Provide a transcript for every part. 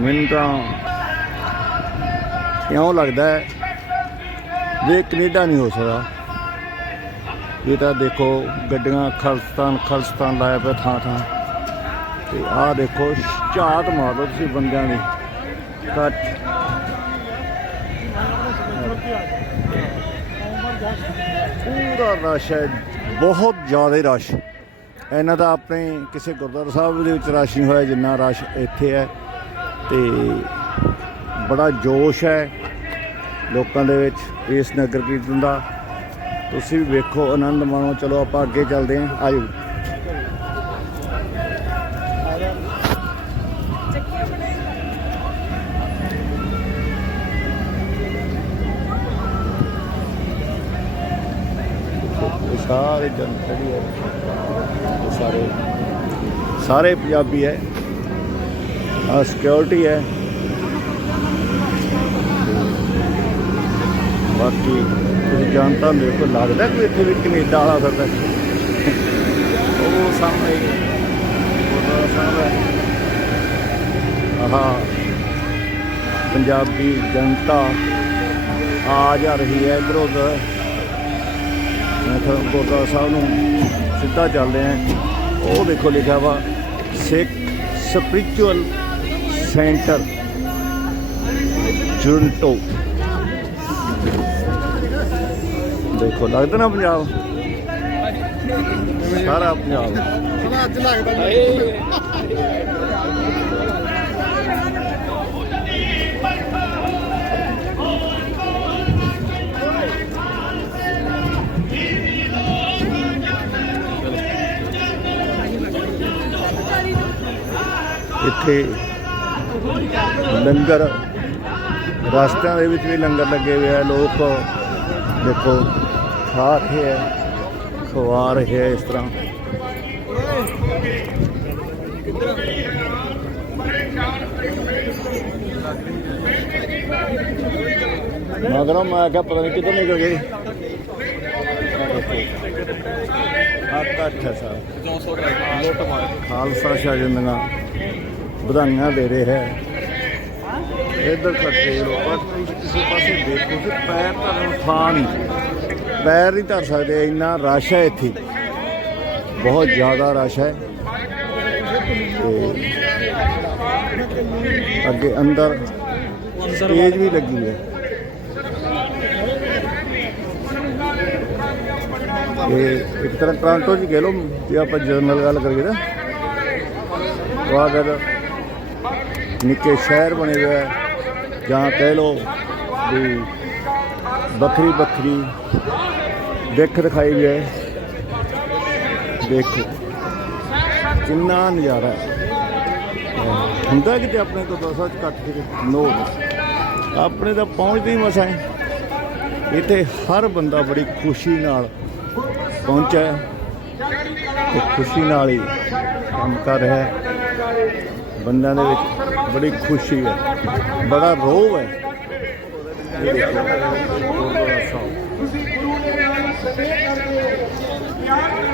ਮੈਨੂੰ ਤਾਂ ਇਉਂ ਲੱਗਦਾ ਹੈ ਵੀ ਇਹ ਕੈਨੇਡਾ ਨਹੀਂ ਹੋ ਸਕਦਾ। ਇਹ ਤਾਂ ਦੇਖੋ ਗੱਡੀਆਂ ਖਲਸਤਾਨ ਖਲਸਤਾਨ ਲਾਇਆ ਪਿਆ ਥਾਂ ਥਾਂ। ਤੇ ਆਹ ਦੇਖੋ, ਝਾਤ ਮਾਰ ਲਓ ਤੁਸੀਂ ਬੰਦਿਆਂ ਦੀ। ਕੱਟ ਪੂਰਾ ਰਸ਼ ਹੈ, ਬਹੁਤ ਜ਼ਿਆਦਾ ਰਸ਼। ਇਹਨਾਂ ਦਾ ਆਪਣੇ ਕਿਸੇ ਗੁਰਦੁਆਰਾ ਸਾਹਿਬ ਦੇ ਵਿੱਚ ਰਸ਼ ਨਹੀਂ ਹੋਇਆ, ਜਿੰਨਾ ਰਸ਼ ਇੱਥੇ ਹੈ। ਤੇ ਬੜਾ ਜੋਸ਼ ਹੈ ਲੋਕਾਂ ਦੇ ਵਿੱਚ ਇਸ ਨਗਰ ਕੀਰਤਨ ਦਾ। ਤੁਸੀਂ ਵੀ ਵੇਖੋ, ਆਨੰਦ ਮਾਣੋ। ਚਲੋ, ਆਪਾਂ ਅੱਗੇ ਚੱਲਦੇ ਹਾਂ। ਆਜੋ। ਇਹ ਸਾਰੇ ਜਨ ਖੜੀ ਹੈ ਸਾਰੇ ਸਾਰੇ ਪੰਜਾਬੀ ਹੈ। ਆ ਸਿਕਿਉਰਿਟੀ ਹੈ। ਬਾਕੀ ਤੁਸੀਂ ਜਾਣਤਾ ਮੇਰੇ ਕੋਲ ਲੱਗਦਾ ਕੋਈ ਇੱਥੇ ਵੀ ਕੈਨੇਡਾ ਵਾਲਾ ਫਿਰਦਾ ਉਹ ਸਾਹਮਣੇ ਗੁਰਦੁਆਰਾ ਸਾਹਿਬ ਹੈ। ਆਹ। ਪੰਜਾਬੀ ਜਨਤਾ ਆ ਜਾ ਰਹੀ ਹੈ ਇੱਧਰ ਉੱਧਰ। ਮੈਂ ਤਾਂ ਗੁਰਦੁਆਰਾ ਸਾਹਿਬ ਨੂੰ ਸਿੱਧਾ ਚੱਲਦੇ ਆਂ ਉਹ ਦੇਖੋ ਲਿਖਿਆ ਵਾ, ਸਿੱਖ ਸਪਿਰਚੁਅਲ ਸੈਂਟਰ ਜੁਰਨਟੋ ਦੇਖੋ ਲੱਗਦਾ ਨਾ ਪੰਜਾਬ? ਸਾਰਾ ਪੰਜਾਬ। ਅੱਜ ਲੱਗਦਾ ਇੱਥੇ ਲੰਗਰ ਰਸਤਿਆਂ ਦੇ ਵਿੱਚ ਵੀ ਲੰਗਰ ਲੱਗੇ ਹੋਏ ਆ, ਲੋਕ ਦੇਖੋ ਖਾ ਰਹੇ ਆ, ਖਵਾ ਰਹੇ ਆ ਇਸ ਤਰ੍ਹਾਂ। ਮਗਰੋਂ ਮੈਂ ਕਿਹਾ ਪਤਾ ਨਹੀਂ ਕਿੱਧਰ ਨਿਕਲ ਗਏ। ਆ ਕੱਠ ਹੈ ਸਾਰਾ ਖਾਲਸਾ ਸ਼ਾਜੰਦਗਾ ਵਧਾਈਆਂ ਦੇ ਰਹੇ ਹੈ। ਇਧਰ ਕੱਟੇ ਲੋਕਾਂ ਕਿਸੇ ਪਾਸੇ ਦੇਖੋ ਕਿ ਪੈਰ ਧਰਨ ਥਾਂ ਨਹੀਂ। ਪੈਰ ਨਹੀਂ ਧਰ ਸਕਦੇ ਇੰਨਾ ਰਸ਼ ਹੈ ਇੱਥੇ। ਬਹੁਤ ਜ਼ਿਆਦਾ ਰਸ਼ ਹੈ। ਤੇ ਅੱਗੇ ਅੰਦਰ ਸਟੇਜ ਵੀ ਲੱਗੀ ਹੈ। ਇਹ ਇੱਕ ਤਰ੍ਹਾਂ ਟ੍ਰਾਂਟੋ ਚ ਕਹਿ ਲਓ ਜੇ ਆਪਾਂ ਜਨਰਲ ਗੱਲ ਕਰੀਏ ਤਾਂ। ਉਹ ਅਗਰ ਨਿੱਕੇ ਸ਼ਹਿਰ ਬਣੇ ਹੋਏ ਆ। ਜਾਂ ਕਹਿ ਲਓ ਵੀ ਵੱਖਰੀ ਵੱਖਰੀ ਦੇਖ ਦਿਖਾਈ ਵੀ ਹੈ। ਦੇਖੋ, ਕਿੰਨਾ ਨਜ਼ਾਰਾ ਹੈ। ਹੁੰਦਾ ਕਿਤੇ ਆਪਣੇ ਕੋਲ ਦਸਾਂ ਚ ਕੱਟ ਕੇ ਨੋ ਆਪਣੇ ਤਾਂ ਪਹੁੰਚਦੇ ਹੀ ਮਸਾਂ ਇੱਥੇ ਹਰ ਬੰਦਾ ਬੜੀ ਖੁਸ਼ੀ ਨਾਲ ਪਹੁੰਚਿਆ ਹੈ ਤੇ ਖੁਸ਼ੀ ਨਾਲ ਹੀ ਕੰਮ ਕਰ ਰਿਹਾ ਹੈ। ਬੰਦਿਆਂ ਦੇ ਵਿੱਚ ਬੜੀ ਖੁਸ਼ੀ ਹੈ। ਬੜਾ ਰੋਹ ਹੈ।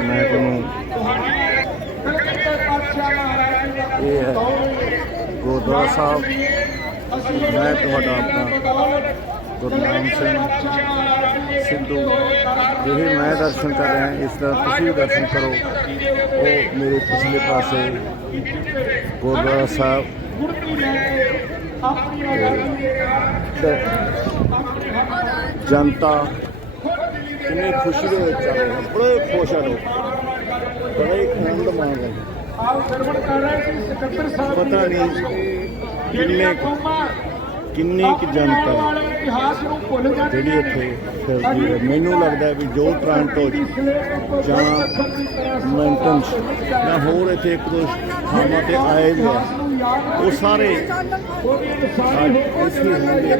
ਮੈਂ ਤੁਹਾਨੂੰ ਇਹ ਹੈ, ਗੁਰਦੁਆਰਾ ਸਾਹਿਬ। ਮੈਂ ਤੁਹਾਡਾ ਆਪਣਾ ਗੁਰਨਾਮ ਸਿੰਘ ਸਿੱਧੂ ਇਹ ਮੈਂ ਦਰਸ਼ਨ ਕਰ ਰਿਹਾ ਇਸ ਤਰ੍ਹਾਂ ਤੁਸੀਂ ਵੀ ਦਰਸ਼ਨ ਕਰੋ ਉਹ ਮੇਰੇ ਪਿਛਲੇ ਪਾਸੇ ਗੁਰਦੁਆਰਾ ਸਾਹਿਬ ਤੇ ਜਨਤਾ ਕਿੰਨੀ ਖੁਸ਼ੀ ਦੇ ਵਿੱਚ ਚੱਲ ਰਹੀ ਹੈ ਬੜੇ ਖੁਸ਼ ਹਨ ਲੋਕ ਬੜੇ ਹੀ ਆਨੰਦ ਮਾਣ ਰਹੇ ਹਨ। ਪਤਾ ਇਤਿਹਾਸ ਨੂੰ ਭੁੱਲ ਜਾਂਦੀ ਜਿਹੜੀ ਇੱਥੇ ਫਿਰਦੀ ਹੈ ਮੈਨੂੰ ਲੱਗਦਾ ਵੀ ਜੋ ਟ੍ਰਾਂਟੋ ਜਾਂ ਮੈਂਟਨ ਜਾਂ ਹੋਰ ਇੱਥੇ ਇੱਕ ਦੋ ਥਾਵਾਂ ਤੇ ਆਏ ਵੀ ਆ ਉਹ ਸਾਰੇ ਹੋਣਗੇ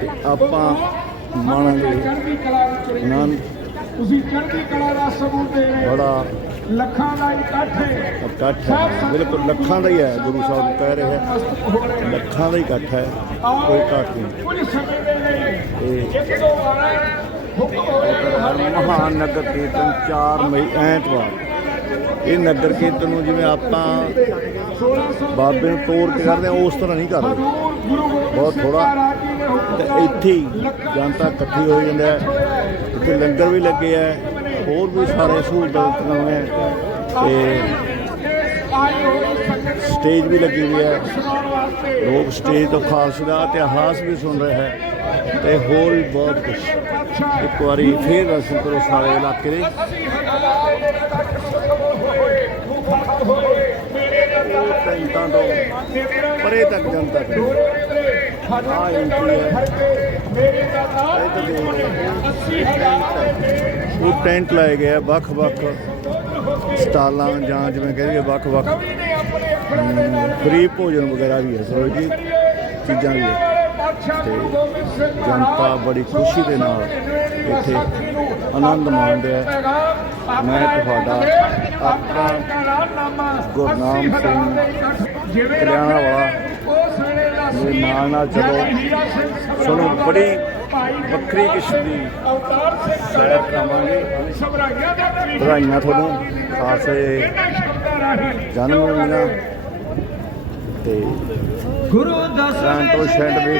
ਤੇ ਆਪਾਂ ਮਾਣਾਂਗੇ ਤੁਸੀਂ ਚੜ੍ਹਦੀ ਕਲਾ ਦਾ ਸਬੂਤ ਦੇ ਰਹੇ। ਬੜਾ ਲੱਖਾਂ ਦਾ ਇਕੱਠ ਹੈ। ਇਕੱਠ ਹੈ ਬਿਲਕੁਲ ਲੱਖਾਂ ਦਾ ਹੀ ਹੈ ਗੁਰੂ ਸਾਹਿਬ ਕਹਿ ਰਹੇ ਹੈ। ਲੱਖਾਂ ਦਾ ਹੀ ਇਕੱਠ ਹੈ ਕੋਈ ਘੱਟ ਨਹੀਂ। ਕੁਝ ਸਮੇਂ ਦੇ ਲਈ ਇਹ ਇੱਕ ਦੋ ਵਾਰ ਹੁਕਮ ਹੋਇਆ ਮਹਾਨ ਨਗਰ ਕੀਰਤਨ 4 ਮਈ ਐਤਵਾਰ। ਇਹ ਨਗਰ ਕੀਰਤਨ ਨੂੰ ਜਿਵੇਂ ਆਪਾਂ ਬਾਬੇ ਨੂੰ ਤੋੜ ਕੇ ਕਰਦੇ ਆ ਉਸ ਤਰ੍ਹਾਂ ਨਹੀਂ ਕਰਦੇ। ਬਹੁਤ ਥੋੜਾ ਤੇ ਇੱਥੇ ਜਨਤਾ ਇਕੱਠੀ ਹੋ ਜਾਂਦੀ ਹੈ। ਇੱਥੇ ਲੰਗਰ ਵੀ ਲੱਗੇ ਆ ਹੋਰ ਵੀ ਸਾਰੇ ਸਹੂਲਤਾਂ ਦਿੱਤੀਆਂ ਹੋਈਆਂ ਤੇ ਸਟੇਜ ਵੀ ਲੱਗੀ ਹੋਈ ਹੈ। ਲੋਕ ਸਟੇਜ ਤੋਂ ਖਾਲਸੇ ਦਾ ਇਤਿਹਾਸ ਵੀ ਸੁਣ ਰਹੇ ਹੈ। ਤੇ ਹੋਰ ਵੀ ਬਹੁਤ ਕੁਝ ਇੱਕ ਵਾਰੀ ਫੇਰ ਦਰਸ਼ਨ ਕਰੋ ਸਾਰੇ ਇਲਾਕੇ ਦੇ। ਟੈਂਟਾਂ ਤੋਂ ਪਰੇ ਤੱਕ ਜਨਤਾ ਤੱਕ ਆ ਐਂਟਰੀ ਹੈ। ਉਹ ਟੈਂਟ ਲਾਏ ਗਏ ਆ ਵੱਖ-ਵੱਖ ਸਟਾਲਾਂ ਜਾਂ ਜਿਵੇਂ ਕਹਿੰਦੇ ਵੱਖ-ਵੱਖ ਫ੍ਰੀ ਭੋਜਨ ਵਗੈਰਾ ਵੀ ਹੈ ਸੋ ਜੀ ਚੀਜ਼ਾਂ ਵੀ ਹੈ। ਤੇ ਜਨਤਾ ਬੜੀ ਖੁਸ਼ੀ ਦੇ ਨਾਲ ਇੱਥੇ ਆਨੰਦ ਮਾਣਦੇ ਹੈ ਮੈਂ ਤੁਹਾਡਾ ਆਪਣਾ ਗੁਰਨਾਮ ਸਿੰਘ ਕਲਿਆਣਾ ਵਾਲਾ ਮੇਰੇ ਨਾਲ ਨਾਲ ਚਲੋ ਸੁਣੋ ਬੜੀ ਵੱਖਰੀ ਕਿਸਮ ਦੀ ਸੈਰ ਕਰਾਵਾਂਗੇ ਵਧਾਈਆਂ ਤੁਹਾਨੂੰ ਖਾਸੇ ਜਨਮ ਦਿਨ ਤੇ ਗੁਰੂ ਦਸਵੇਂ ਤੋਂ ਛੱਡ ਵੀ।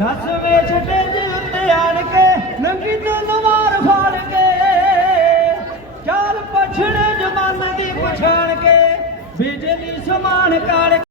ਦਸਵੇਂ ਛੱਡੇ ਜੀ ਉੱਤੇ ਆਣ ਕੇ ਨੰਗੀ ਤਲਵਾਰ ਫਾੜ ਕੇ ਚਾਲ ਪਛੜੇ ਜਮਾਨੇ ਦੀ ਪਛਾਣ ਕੇ ਬਿਜਲੀ ਸਮਾਨ ਕਾਲ